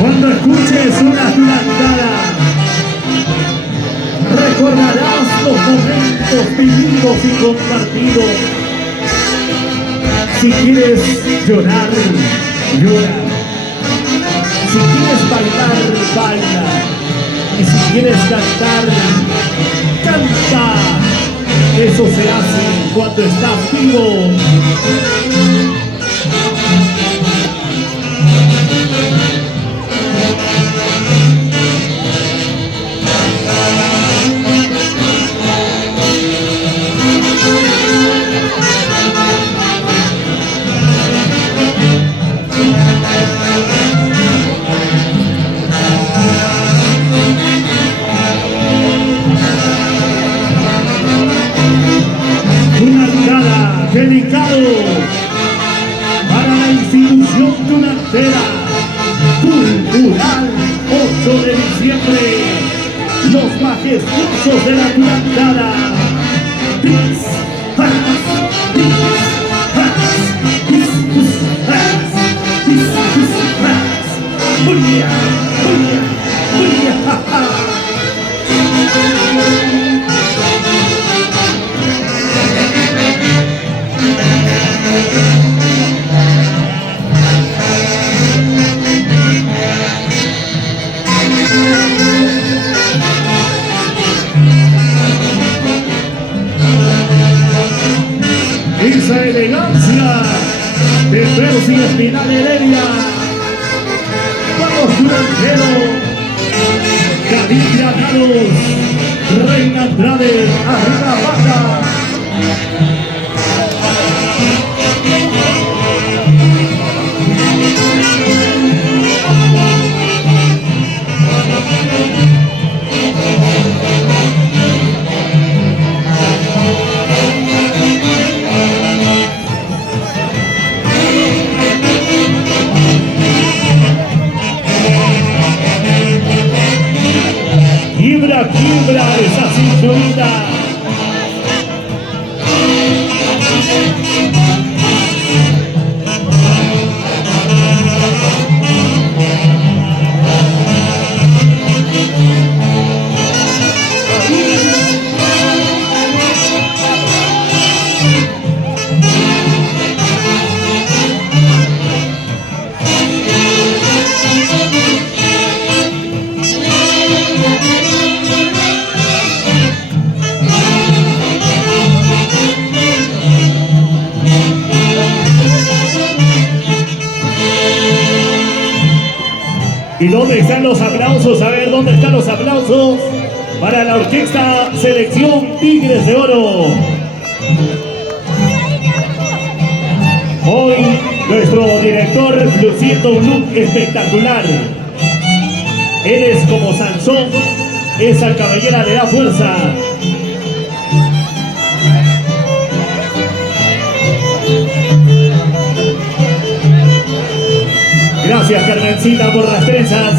Cuando escuches una plantada, recordarás los momentos vividos y compartidos. Si quieres llorar, llora. Si quieres bailar, baila. Y si quieres cantar, canta. Eso se hace cuando estás vivo. Dedicado para la institución tunantera cultural 8 de diciembre, los majestuosos de la tunantada. Esa elegancia de Percy Espinal Heredia, vamos tunantero, David Granados, Reina Andrade, arriba baja. Quiebra esa cinturita. ¿Y dónde están los aplausos? A ver, ¿dónde están los aplausos para la orquesta Selección Tigres de Oro? Hoy nuestro director luciendo un look espectacular. Él es como Sansón, esa cabellera le da fuerza. Gracias, Carmencita, por las trenzas.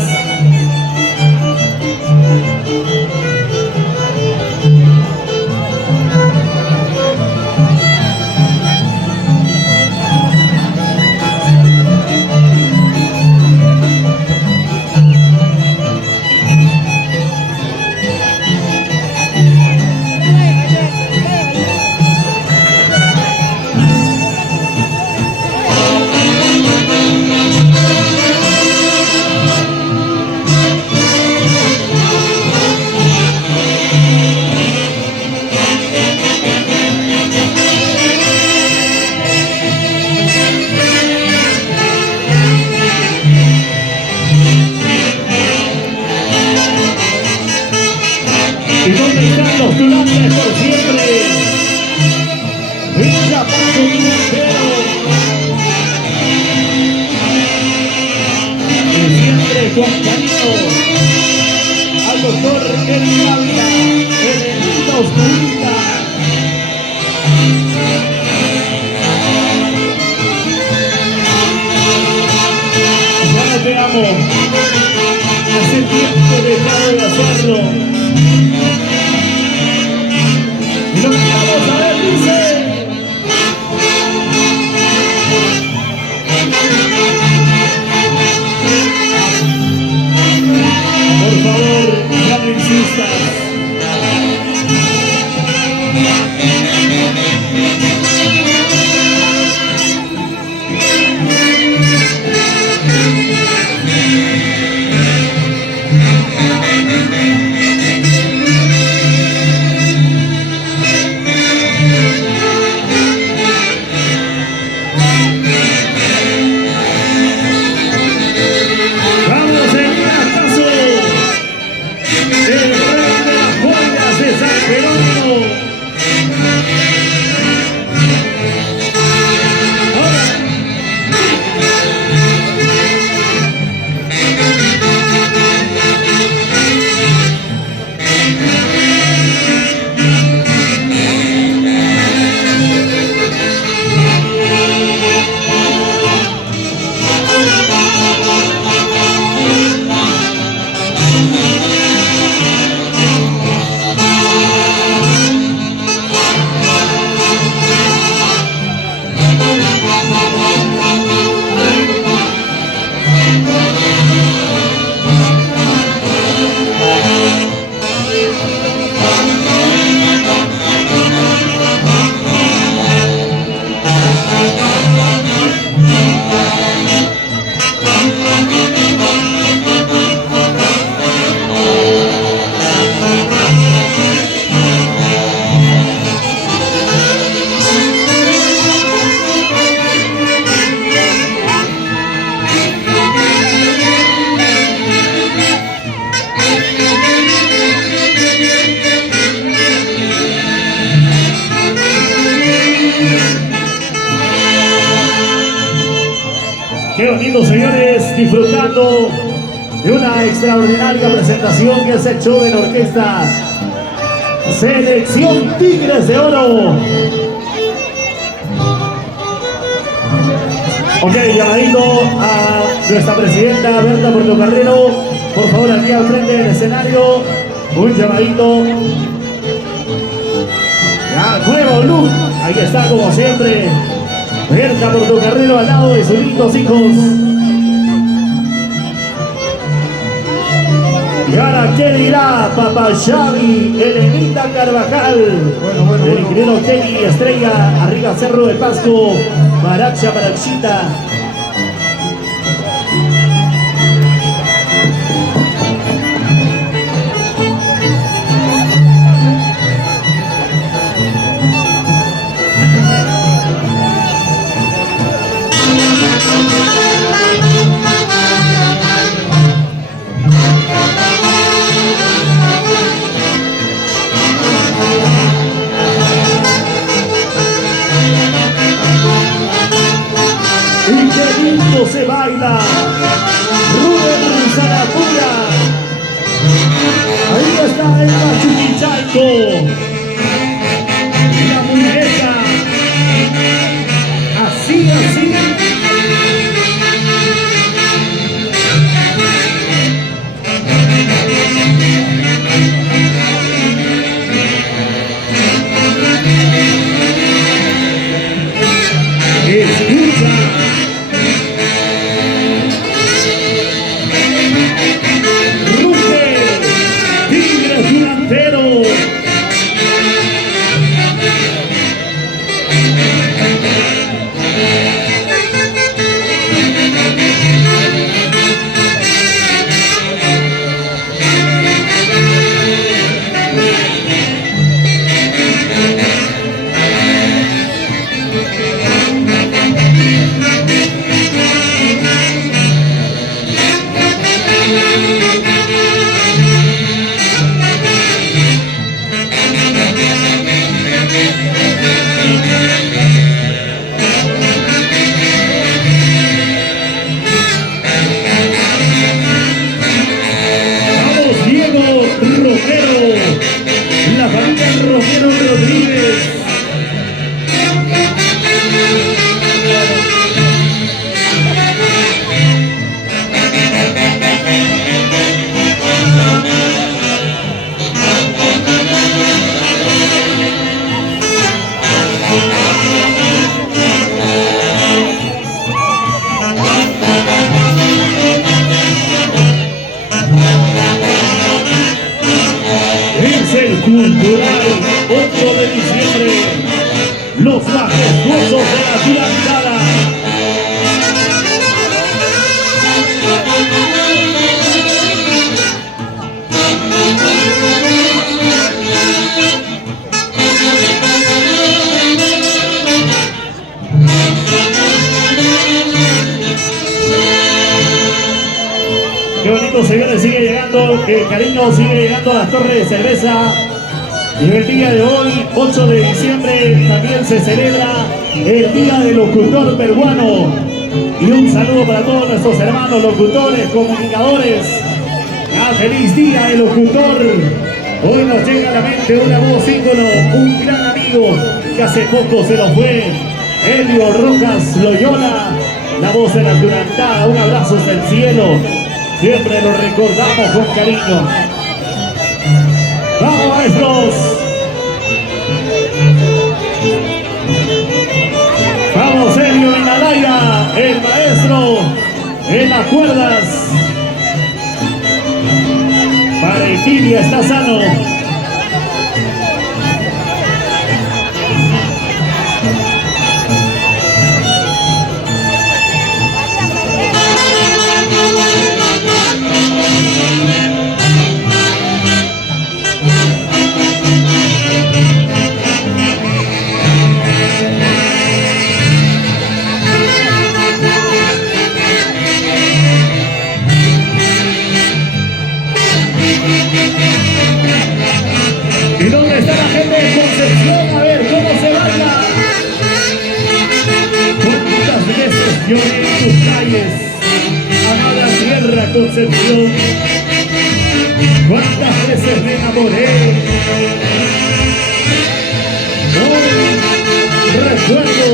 ¿Y dónde están los tunantes por siempre? Venga, paso tunantero. Y siempre con cariño al doctor Eric Ávila, Elenita Oscurita. Hace tiempo he dejado de hacerlo. Y lo que vamos a ver dice. Por favor, ya no insistas. Qué bonito, señores, disfrutando de una extraordinaria presentación que es el show de la orquesta Selección Tigres de Oro. Ok, llamadito a nuestra presidenta Berta Portocarrero, por favor aquí al frente del escenario, un llamadito. Ya, nuevo look, ahí está como siempre. Berta Portocarrero al lado de sus lindos hijos. Y ahora, ¿qué dirá Papá Xavi, Elenita Carvajal? El ingeniero Kelly Estrella, arriba Cerro de Pasco, Maracha, Marachita. Se baila Rubén Zarapura. Ahí está el Machuquichalco, la muñeca, así, así. Escucha. Qué bonito, señores, sigue llegando, el cariño sigue llegando a las torres de cerveza. Y el día de hoy, 8 de diciembre, también se celebra el Día del Locutor Peruano. Y un saludo para todos nuestros hermanos locutores, comunicadores. ¡Ah, feliz Día del Locutor! Hoy nos llega a la mente una voz ícono, un gran amigo que hace poco se nos fue, Elio Rojas Loyola, la voz de la Aturantada. Un abrazo hasta el cielo, siempre lo recordamos con cariño. ¡Vamos, maestros! ¡Vamos, Elio Inalaya, el maestro en las cuerdas! Para Equilia está sano. ¿Y dónde está la gente de Concepción? A ver, ¿cómo se baila? ¿Cuántas veces lloré en tus calles, amada tierra Concepción? ¿Cuántas veces me enamoré? Hoy recuerdo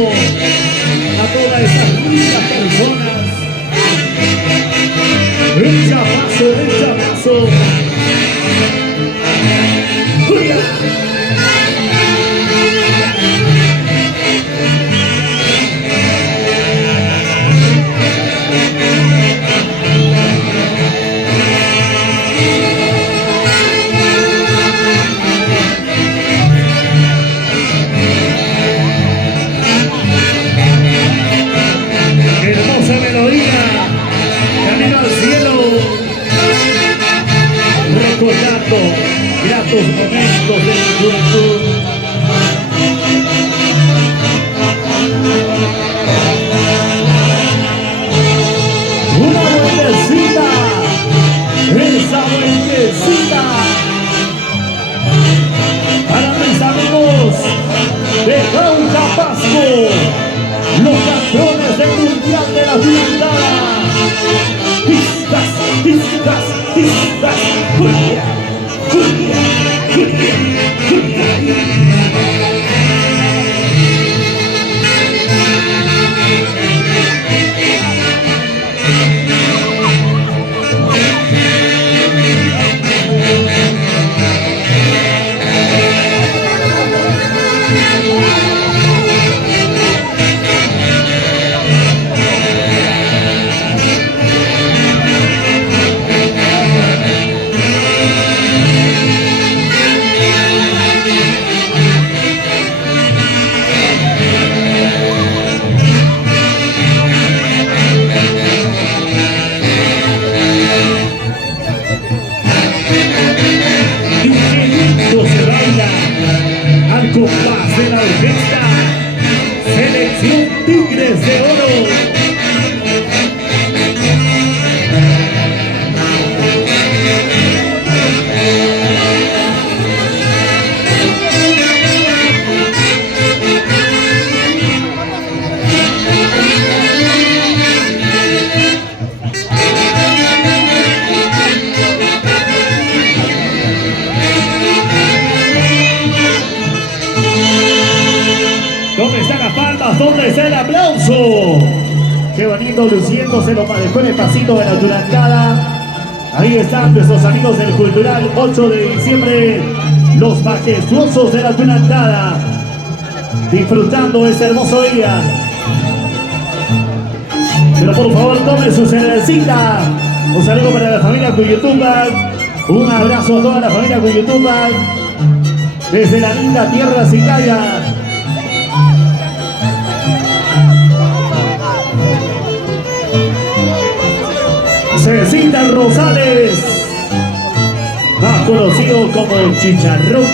a todas esas lindas personas. Echa paso, echa paso. Hermosa melodía, camino al cielo, recordando gratos momentos de mi juventud. Una vueltecita, esa vueltecita, para mis amigos de Cauca Pasco, los campeones del Mundial de la Aturantada. Pistas, pistas, pistas, cumbia, cumbia, cumbia, cumbia. Al compás de la orquesta, Selección Tigres de Oro. ¿Dónde están las palmas? ¿Dónde está el aplauso? Qué bonito, luciéndose los mejores pasitos de la Aturantada. Ahí están nuestros amigos del Cultural, 8 de diciembre, los majestuosos de la Aturantada, disfrutando ese hermoso día. Pero por favor, tomen su cervecita. Un saludo para la familia Cuyutumba. Un abrazo a toda la familia Cuyutumba desde la linda tierra Sicaya. Cecita Rosales, más conocido como el Chicharrón.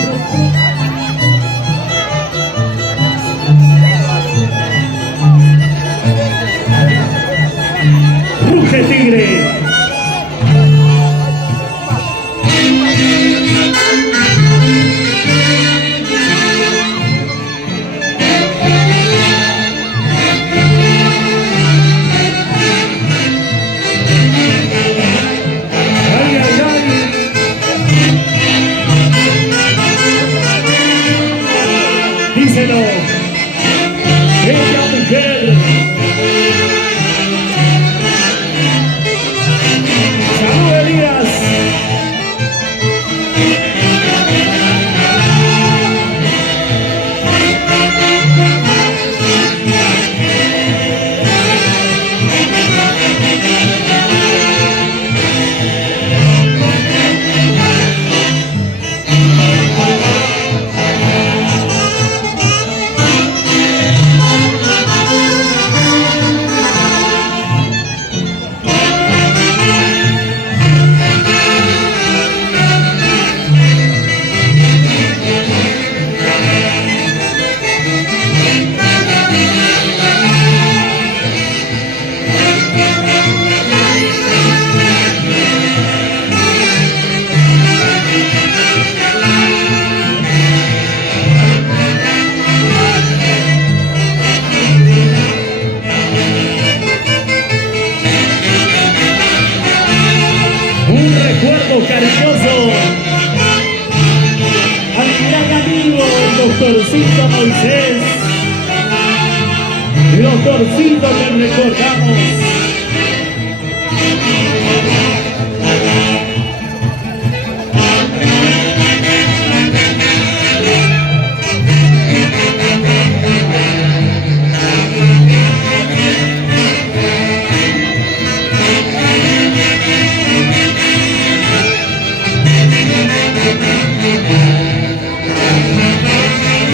Ruge Tigre. un recuerdo cariñoso al gran amigo, el doctorcito Moisés. El doctorcito que recordamos.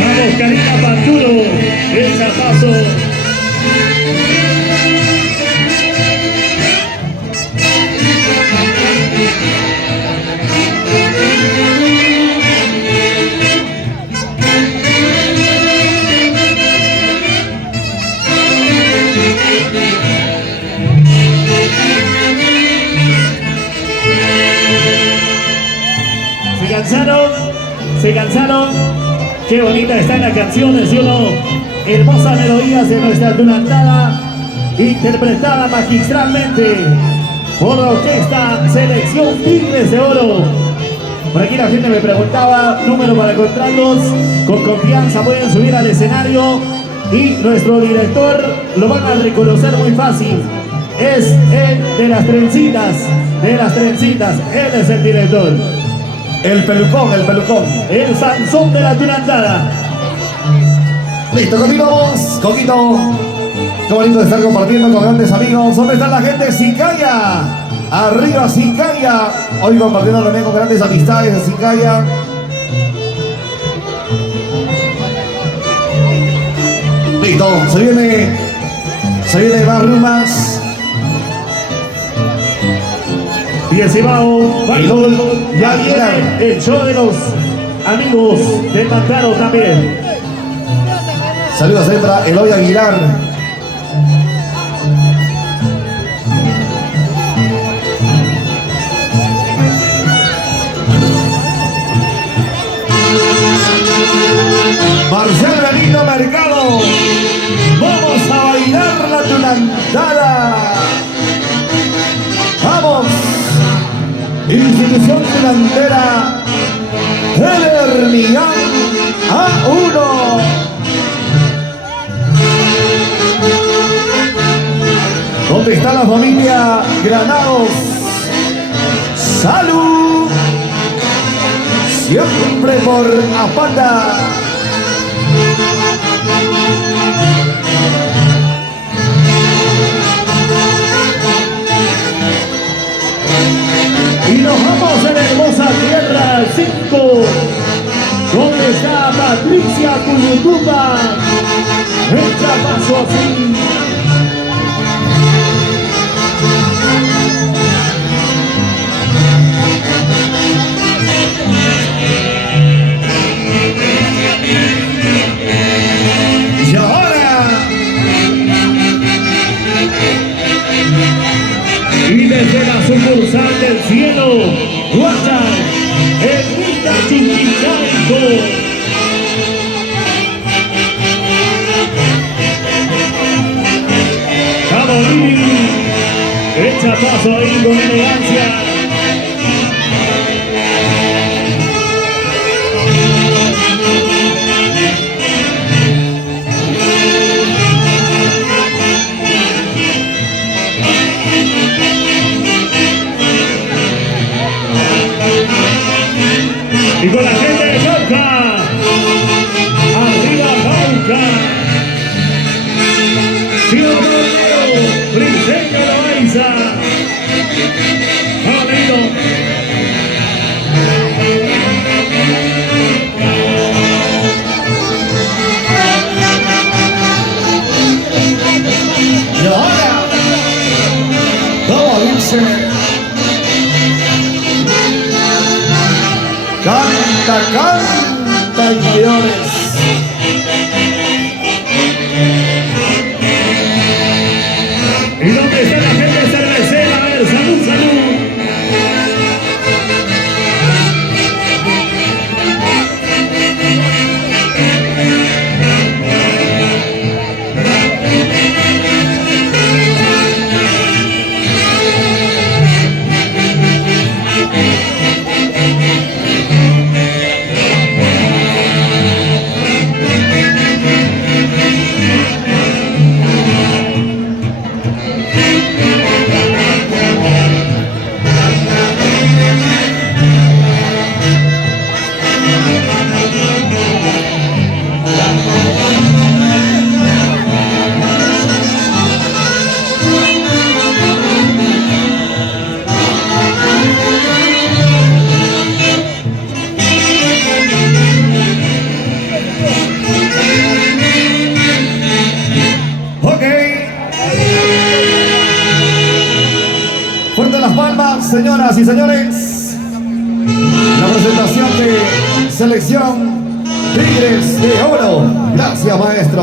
Vamos, Karina Panduro, el chapazo. ¿Se cansaron? ¿Se cansaron? Qué bonita está la canción, ¿sí o no? Hermosas melodías de nuestra tunantada, interpretada magistralmente por la orquesta Selección Tigres de Oro. Por aquí la gente me preguntaba, número para encontrarlos, con confianza pueden subir al escenario y nuestro director lo van a reconocer muy fácil. Es el de las trencitas, él es el director. El pelucón. El Sansón de la tunantada. Listo, continuamos. Coquito. Qué bonito de estar compartiendo con grandes amigos. ¿Dónde está la gente? Sicaya. Arriba Sicaya. Hoy compartiendo también con grandes amistades de Sicaya. Listo, se viene más rumas. Y estimado, ya viene el show de los amigos de Pantano también. Saludos para Eloy Aguilar. Marcial Benito Mercado. Vamos a bailar la tunantada. Vamos. Institución Tunantera. El Hermigán A1. ¿Dónde está la familia Granados? ¡Salud! Siempre por Apanda. Y nos vamos en hermosa tierra 5, donde está Patricia Cuyutuba. Echa paso así. Y ahora, y desde la sucursal del cielo, Huachan, Ermita Chuquicaico. Cabolini, echa paso ahí con elegancia. Y con la gente de Cauca, arriba Cauca, Ciudad Rodeo, Briseño Loaiza, Pablito. y ahora, ¿cómo dice? Canta, canta y mayores. ¿Y dónde está la gente cervecera? A ver, salud, salud. señoras y señores. La presentación de Selección Tigres de Oro. Gracias, maestro.